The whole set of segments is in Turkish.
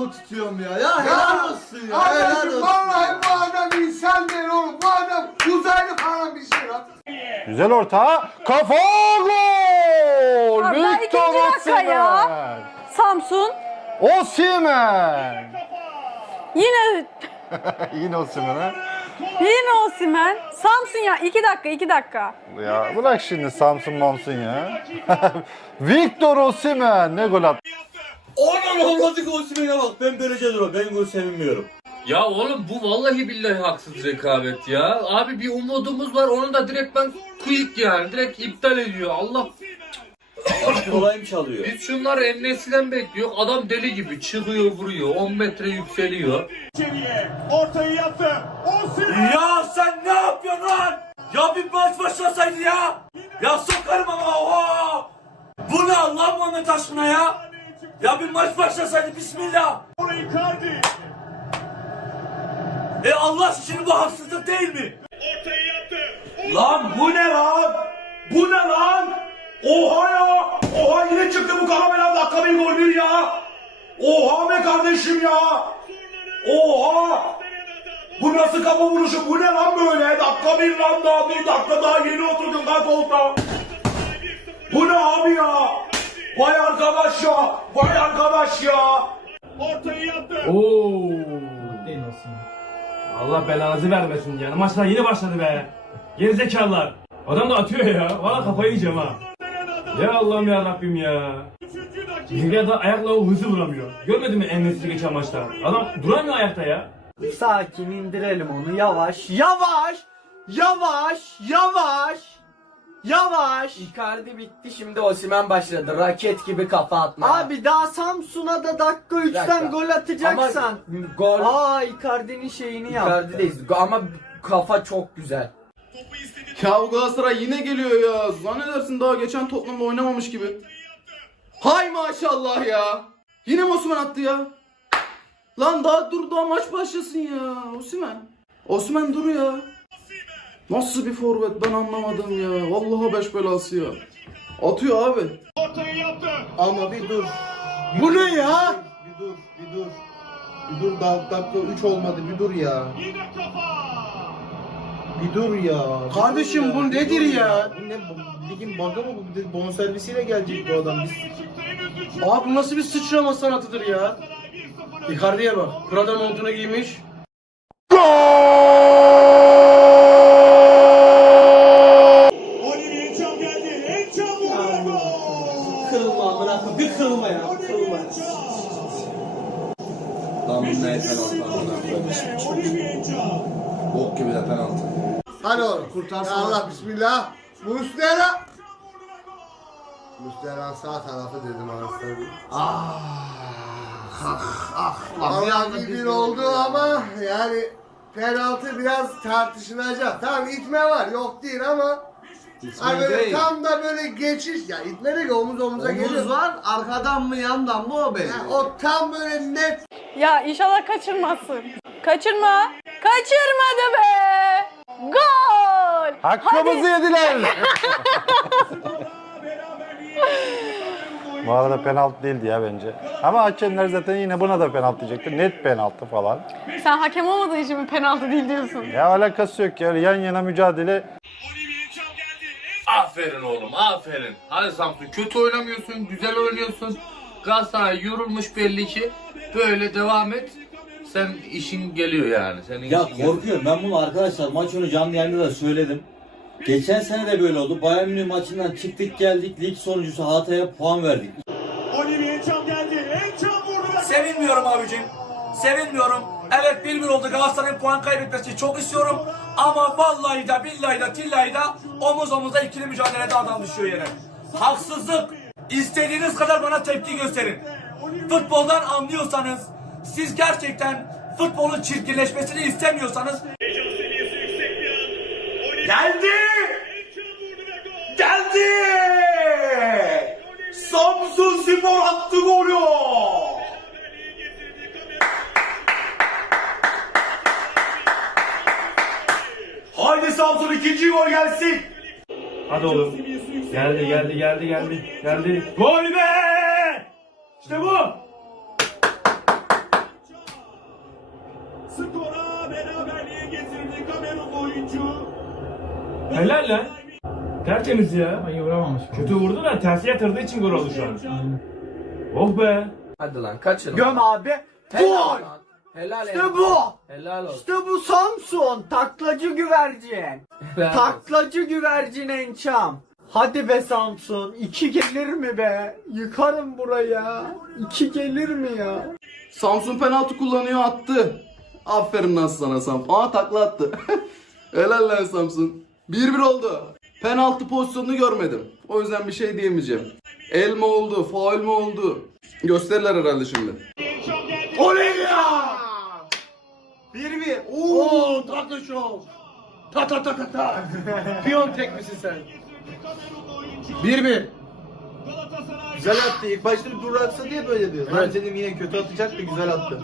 takımı tutuyorum ya. Ya helal olsun ya. Helal olsun. vallahi bu adam insan değil oğlum. Bu adam uzaylı falan bir şey lan. Güzel orta. Kafa gol! Abi daha Victor ikinci dakika ya. Osimhen. Samsun. Osimhen. Yine Yine Osimhen ha. yine Osimhen. Samsun ya 2 dakika 2 dakika. Ya bırak şimdi Samsun Mamsun ya. Victor Osimhen ne gol attı. Olmadı ki Osimhen'e bak. Ben böylece dur. Ben gol sevinmiyorum. Ya oğlum bu vallahi billahi haksız rekabet ya. Abi bir umudumuz var onu da direkt ben quick yani direkt iptal ediyor. Allah Kolayım çalıyor. biz şunları ennesinden bekliyor. Adam deli gibi çıkıyor vuruyor 10 metre yükseliyor. İçeriye ortayı yaptı. Osimhen. Ya sen ne yapıyorsun lan? Ya bir maç başlasaydı ya. Ya sokarım ama oha. Bu ne Allah Muhammed aşkına ya? Ya bir maç başlasaydı bismillah. Orayı Icardi. E Allah şimdi bu haksızlık değil mi? Ortayı yaptı. Lan bu ne lan? Bu ne lan? Oha ya! Oha yine çıktı bu Karamela dakika bir gol bir ya! Oha be kardeşim ya! Oha! Bu nasıl kafa vuruşu? Bu ne lan böyle? Dakika bir lan daha bir dakika daha yeni oturdum lan koltuğa. Bu ne abi ya? Vay arkadaş ya! Vay arkadaş ya! Ortayı yaptı. Oo. Değil olsun. Allah belanızı vermesin yani. Maçlar yeni başladı be. Gerizekalılar. Adam da atıyor ya. Valla kafayı yiyeceğim ha. Ya Allah'ım ya Rabbim ya. Bizimkiler de ayakla o hızı vuramıyor. Görmedin mi Enes'i geçen maçta? Adam duramıyor ayakta ya. Sakin indirelim onu yavaş. Yavaş. Yavaş. Yavaş. Yavaş. Icardi bitti şimdi Osimhen başladı. Raket gibi kafa atma. Abi daha Samsun'a da dakika 3'ten dakika. gol atacaksan. Ama gol Aa Icardi'nin şeyini yaptı. Icardi'deyiz. Ama kafa çok güzel. Ya bu Galatasaray yine geliyor ya. Zannedersin daha geçen Tottenham'da oynamamış gibi. Hay maşallah ya. Yine mi Osman attı ya? Lan daha dur daha maç başlasın ya. Osman. Osman dur ya. Nasıl bir forvet ben anlamadım ya. Vallahi beş belası ya. Atıyor abi. Ortayı yaptı. Ama bir dur. Bu ne ya? Bir dur, bir dur. Bir dur daha dakika 3 olmadı. Bir dur ya. Yine kafa. Bir dur ya. bir Kardeşim, dur bu Bir nedir dur ya? Bu ne? Bu Ligin bug'ı mı bu? Bonservisiyle gelecek bu adam. Biz... Abi bu nasıl bir sıçrama sanatıdır ya? Icardi'ye bak. Prada montunu giymiş. Olivier Çam geldi. Ençam vurdu. Gol. Kırılma amına koyayım. Bir kırılma ya. Kırılma. Lan Beşinci golü Olivier Çam. Bok gibi de penaltı. Hadi oğlum kurtarsın. Allah bismillah. Muslera. Muslera sağ tarafı dedim arasında. Ah. Ah. Ah. Allah bir bir oldu ama yani penaltı biraz tartışılacak. Tamam itme var yok değil ama Hani böyle tam da böyle geçiş ya itme de ki omuz omuza geliyor. Omuz var arkadan mı yandan mı o belli. Ha, o tam böyle net Ya inşallah kaçırmazsın. Kaçırma. Kaçırmadı be. Gol. Hakkımızı yediler. Bu arada penaltı değildi ya bence. Ama hakemler zaten yine buna da penaltı diyecekti. Net penaltı falan. Sen hakem olmadığın için mi penaltı değil diyorsun? Ya alakası yok ya. Yan yana mücadele. Aferin oğlum aferin. Hadi Samsun kötü oynamıyorsun güzel oynuyorsun. Galatasaray yorulmuş belli ki. Böyle devam et. Sen işin geliyor yani. Senin Ya işin geliyor. korkuyorum ben bunu arkadaşlar maç önü canlı yayında da söyledim. Geçen sene de böyle oldu. Bayern Münih maçından çıktık geldik lig sonuncusu Hatay'a puan verdik. Olivier Çam geldi. Ençam vurdu. ve- Sevinmiyorum abicim. Sevinmiyorum. Evet 1-1 oldu Galatasaray'ın puan kaybetmesini çok istiyorum. Ama vallahi da billahi da tillahi da omuz omuza ikili mücadelede adam düşüyor yere. Haksızlık. İstediğiniz kadar bana tepki gösterin. Futboldan anlıyorsanız, siz gerçekten futbolun çirkinleşmesini istemiyorsanız... Geldi! Geldi! Samsun Spor attı golü! Vurdu ve gol. Geldi! Hadi oğlum. Geldi geldi geldi geldi. Geldi. Gol be! İşte bu. Skora beraberliğe getirdi Kamerun oyuncu. Helal lan. Tertemiz ya. Hayır vuramamış. Kötü vurdu da tersi yatırdığı için gol oldu şu an. Oh be. Hadi lan kaçın. Göm abi. Helal Gol. Helal İşte helal. bu. Helal olsun. İşte bu Samsun. Taklacı güvercin. Helal olsun. Taklacı güvercin ençam. Hadi be Samsun. iki gelir mi be? Yıkarım buraya. İki gelir mi ya? Samsun penaltı kullanıyor attı. Aferin lan sana Samsun. Aa takla attı. Helal lan Samsun. 1-1 oldu. Penaltı pozisyonunu görmedim. O yüzden bir şey diyemeyeceğim. El mi oldu, faul mü oldu? Gösterirler herhalde şimdi. Oley ya! Bir bir. Oo, tatlı şov. Ta ta ta ta ta. Piyon tek misin sen? Bir bir. Güzel attı. İlk başta bir duraksa diye böyle diyor. Ben dedim yine kötü atacak da güzel attı.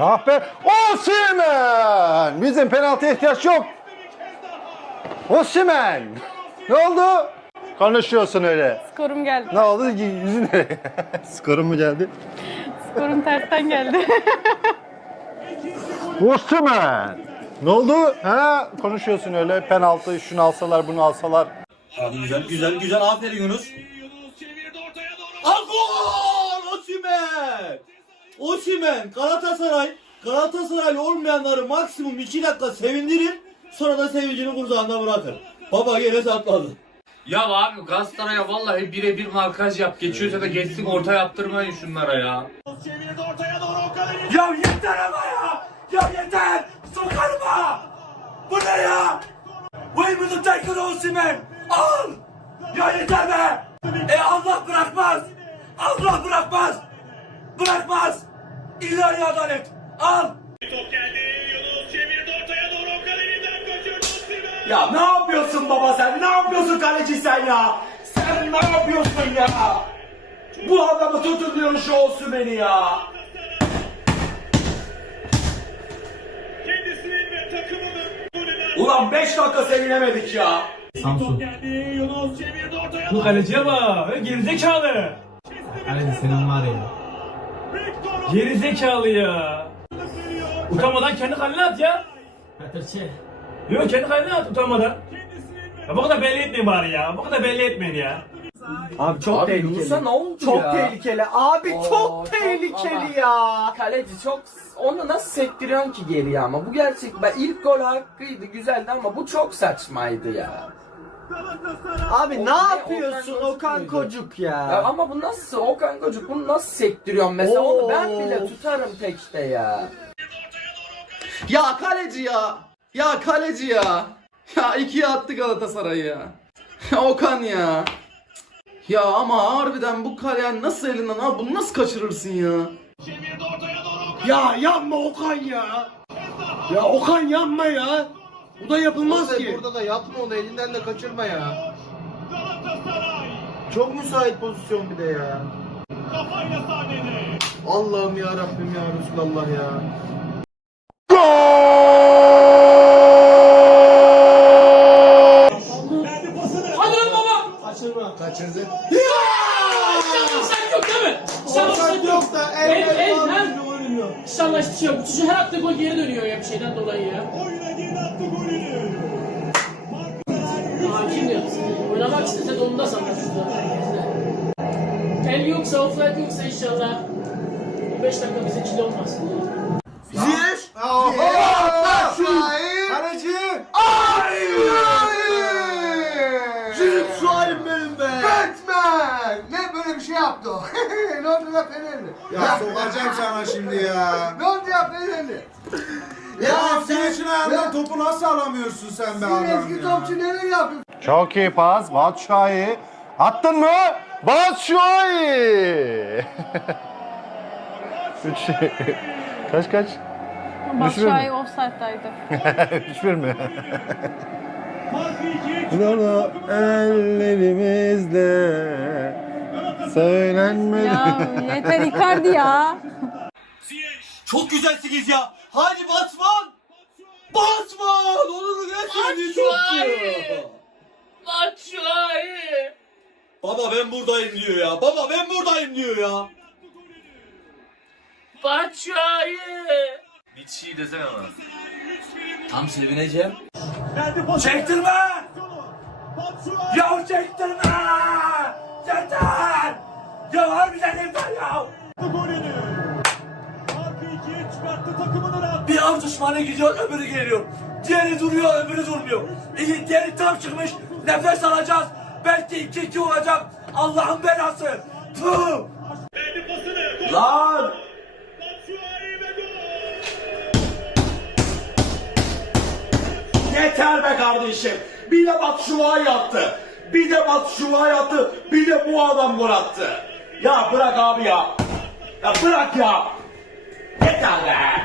Ah be. Osimhen! Bizim penaltıya ihtiyaç yok. Osimhen! Ne oldu? Konuşuyorsun öyle. Skorum geldi. Ne oldu? Yüzün nereye? Skorun mu geldi? Skorum tersten geldi. Osimhen! Ne oldu? Ha? Konuşuyorsun öyle. Penaltı, şunu alsalar, bunu alsalar. Güzel güzel güzel aferin Yunus. Al gol! Osimhen! Osimhen Galatasaray Galatasaraylı olmayanları maksimum 2 dakika sevindirir sonra da sevincini kurzağında bırakır. Baba gene sapladı. Ya abi Galatasaray'a vallahi birebir markaj yap. Geçiyorsa da geçsin orta yaptırmayın şunlara ya. Çevirdi ortaya doğru Okan Ya yeter ama ya! Ya yeter! Sokarım ha! Bu ne ya? Vay mı Taykın Osimhen? Al! Ya yeter be! E Allah bırakmaz! Allah bırakmaz! Bırakmaz! İlahi adalet! Al! Top geldi. Yunus çevirdi ortaya doğru Okan elinden kaçırdı. Ya ne yapıyorsun baba sen? Ne yapıyorsun kaleci sen ya? Sen ne yapıyorsun ya? Bu adamı tutuyor şu ya. Ve takımının golüne. Ulan 5 dakika sevinemedik ya. Top geldi. Yunus çevirdi ortaya Bu kaleciye bak. Gerizekalı. Kaleci senin var ya. Victor Gerizekalı ya. Utanmadan kendi kalene at ya. Yok kendi kalene at utanmadan. Ya bu kadar belli etmeyin bari ya. Bu kadar belli etmeyin ya. Abi çok Abi tehlikeli. Yunus'a ne oldu çok ya? tehlikeli. Abi Oo, çok çok tehlikeli ama. ya. Kaleci çok onu nasıl sektiriyorsun ki geriye ama bu gerçek ben ilk gol hakkıydı güzeldi ama bu çok saçmaydı ya. Abi O ne yapıyorsun Okan Kocuk ya? ya ama bu nasıl Okan Kocuk bunu nasıl sektiriyorsun mesela onu ben bile tutarım tekte ya. Ya kaleci ya. Ya kaleci ya. Ya ikiye attı Galatasaray ya. Okan ya. Ya ama harbiden bu kale nasıl elinden al bunu nasıl kaçırırsın ya? Ya yapma Okan ya. Ya Okan yapma ya. Bu da yapılmaz ki. Burada da yapma onu elinden de kaçırma ya. Galatasaray. Çok müsait pozisyon bir de ya. Kafayla sahnede. Allah'ım ya Rabbim ya Resulallah ya. Verdi pasını. Hadi lan baba. Kaçırma. Kaçırdı. İnşallah sen yok değil mi? İnşallah sen yok. Yok da El, el el, el ha? oynuyor. İnşallah hiçbir şey yok. Bu her attığı gol geri dönüyor ya bir şeyden dolayı ya. Oyuna geri attı golünü. Hakim diyor. Oynamak istese de onu da sanır. El yoksa, offside yoksa inşallah 5 dakika bize çile olmaz. Ziyech. Kaleci. Ziyech suayım benim be. Ne böyle bir şey yaptı o? ne oldu ya Fenerli? Ya sokacağım sana şimdi ya. Ne oldu ya Fenerli? Ya sen- Siniş'in ayağından Ya- topu nasıl alamıyorsun sen be adam eski ya? topçu neler yapıyor? Çok iyi pas. Batshuayi. Attın mı? Batshuayi. Üç. kaç kaç? Batshuayi offside'daydı. 3-1 mi? Bunu ellerimizle söylenmedi. Ya yeter Icardi ya. Çok güzelsiniz ya. Hadi Batman. Batman. Onun resmini topçu. Batshuayi. Baba ben buradayım diyor ya. Baba ben buradayım diyor ya. Batshuayi. Şey desene bana. Tam sevineceğim. Çektirme. Ya çektirme. Yeter. Ya harbiden yeter ya. Bir av düşmanı gidiyor öbürü geliyor. Diğeri duruyor öbürü durmuyor. İyi, diğeri tam çıkmış nefes alacağız. Belki iki iki olacak. Allah'ın belası. Pasını. Lan. Yeter be kardeşim. Bir de Batshuayi attı. Bir de Batshuayi attı. Bir de bu adam gol attı. Ya bırak abi ya. Ya bırak ya. Yeter be.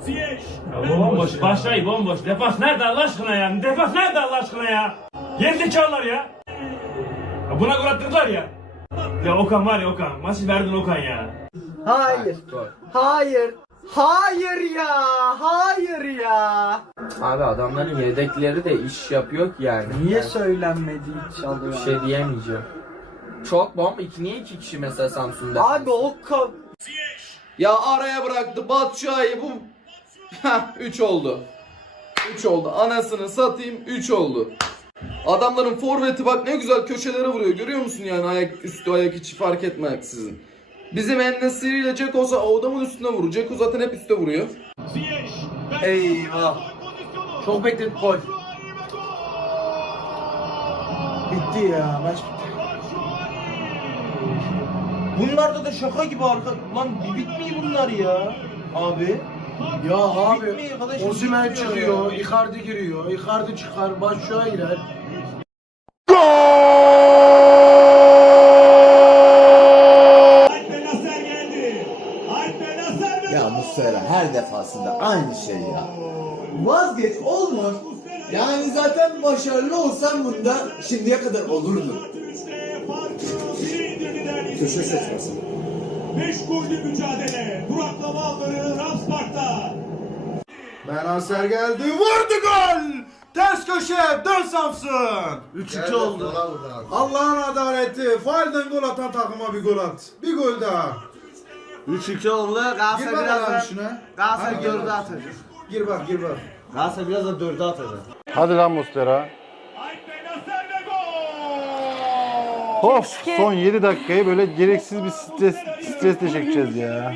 Ziyech. Ya bomboş, Başay bomboş. Defans nerede Allah aşkına ya? Defans nerede Allah aşkına ya? Gerizekalılar ya. ya buna gol attırdılar ya. Ya Okan var ya Okan. Maçı verdin Okan ya. Hayır. Hayır. Hayır ya. Hayır ya. Abi adamların yedekleri de iş yapıyor ki yani. Niye söylenmedi hiç Bir şey diyemeyeceğim. Çok bomba. İki, niye iki kişi mesela Samsun'da? Abi o Ya araya bıraktı Batshuayi bu. Heh 3 oldu. 3 oldu. Anasını satayım 3 oldu. Adamların forveti bak ne güzel köşelere vuruyor. Görüyor musun yani ayak üstü ayak içi fark etmeksizin. Bizim Enesiri ile Ceko o adamın üstüne vurur. Ceko zaten hep üstte vuruyor. Eyvah. Çok bekledik gol. Bitti ya maç bitti. Bunlarda da şaka gibi arka... Lan bir bitmiyor bunlar ya. Abi. Ya abi Bitmiyor arkadaşım, Osimhen bitmiyor çıkıyor, ya. Icardi giriyor, Icardi çıkar, Başşu'a girer. Alper Nasser geldi. Alper Nasser ve Ya Muslera her defasında aynı şey ya. Vazgeç olmaz. Yani zaten başarılı olsan bunda şimdiye kadar olurdun. Köşe seçmesi. Beş gollü mücadele. Duraklama anları Ramspark'ta. Benaser geldi vurdu gol. Ters köşe dön Samsun. 3-2 oldu. Allah'ın adaleti. Failden gol atan takıma bir gol at. Bir gol daha. 3-2 oldu. Gir Galatasaray bak birazdan, abi şuna. Galatasaray Hadi. 4'e atacak. Gir bak gir bak. Galatasaray birazdan 4'e atacak. Hadi lan Mustera. Of son 7 dakikayı böyle gereksiz bir stres stresle çekeceğiz ya.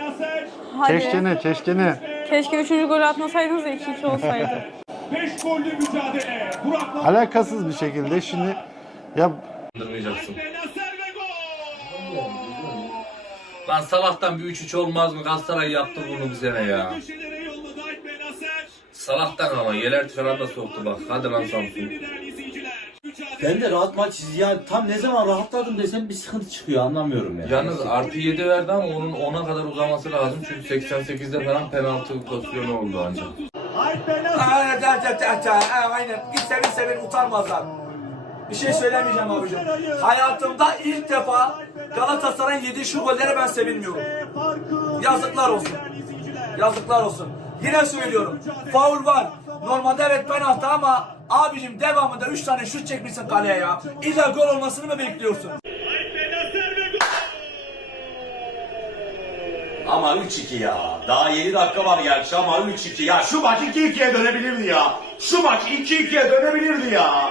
Nasser. Hadi. Çeşkene çeşkene. Keşke 3. golü atmasaydınız da 2-2 olsaydı. Beş gollü mücadele. Alakasız bir şekilde şimdi ya Kandırmayacaksın. Alper Nasser ve gol. Lan Salah'tan bir 3-3 olmaz mı? Galatasaray yaptı bunu bize ne ya? Salah'tan ama Yeler falan da soktu bak. Hadi lan Samsun. Ben de rahat maç ya tam ne zaman rahatladım desem bir sıkıntı çıkıyor anlamıyorum ya. Yalnız artı 7 verdi ama onun 10'a kadar uzaması lazım. Çünkü 88'de falan penaltı pozisyonu oldu ancak. Aynen. Git sevin sevin utanmazlar. Bir şey söylemeyeceğim abicim. Hayatımda ilk defa Galatasaray'ın yediği şu gollere ben sevinmiyorum. Yazıklar olsun. Yazıklar olsun. Yine söylüyorum. Faul var. Normalde evet penaltı ama abicim devamında 3 tane şut çekmişsin kaleye ya. İlla gol olmasını mı bekliyorsun? Ama 3-2 ya. Daha 7 dakika var gerçi ama 3-2 ya. Şu maç 2-2'ye dönebilirdi ya. Şu maç 2-2'ye dönebilirdi ya.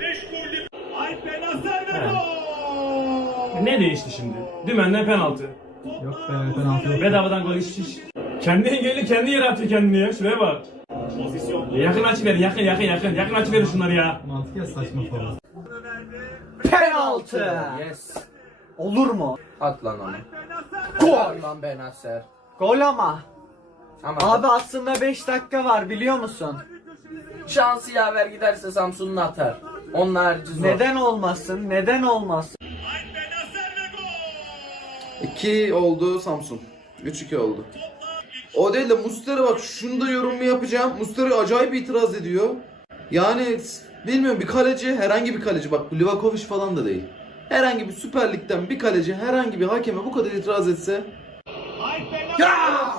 Beş gollü. Alper Nasser ve gol. Ne değişti şimdi? Dümenden penaltı. Yok be penaltı yok. Bedavadan gol iş iş. Kendi engelli kendi yere atıyor kendini ya. Şuraya bak. Pozisyon. Yakın açı verin yakın yakın yakın. Yakın açı verin şunları ya. Mantık ya saçma falan. Penaltı. Yes. Olur mu? At lan onu. Gol lan Benacer. Gol ama. Abi aslında 5 dakika var biliyor musun? Şansı yaver giderse Samsun'un atar. Onun harici zor. Neden olmasın? Neden olmasın? 2 oldu Samsun. 3-2 oldu. O değil de Mustera bak şunu da yorum yapacağım. Mustera acayip itiraz ediyor. Yani bilmiyorum bir kaleci herhangi bir kaleci bak Livakovic falan da değil. Herhangi bir Süper Lig'den bir kaleci herhangi bir hakeme bu kadar itiraz etse Ya!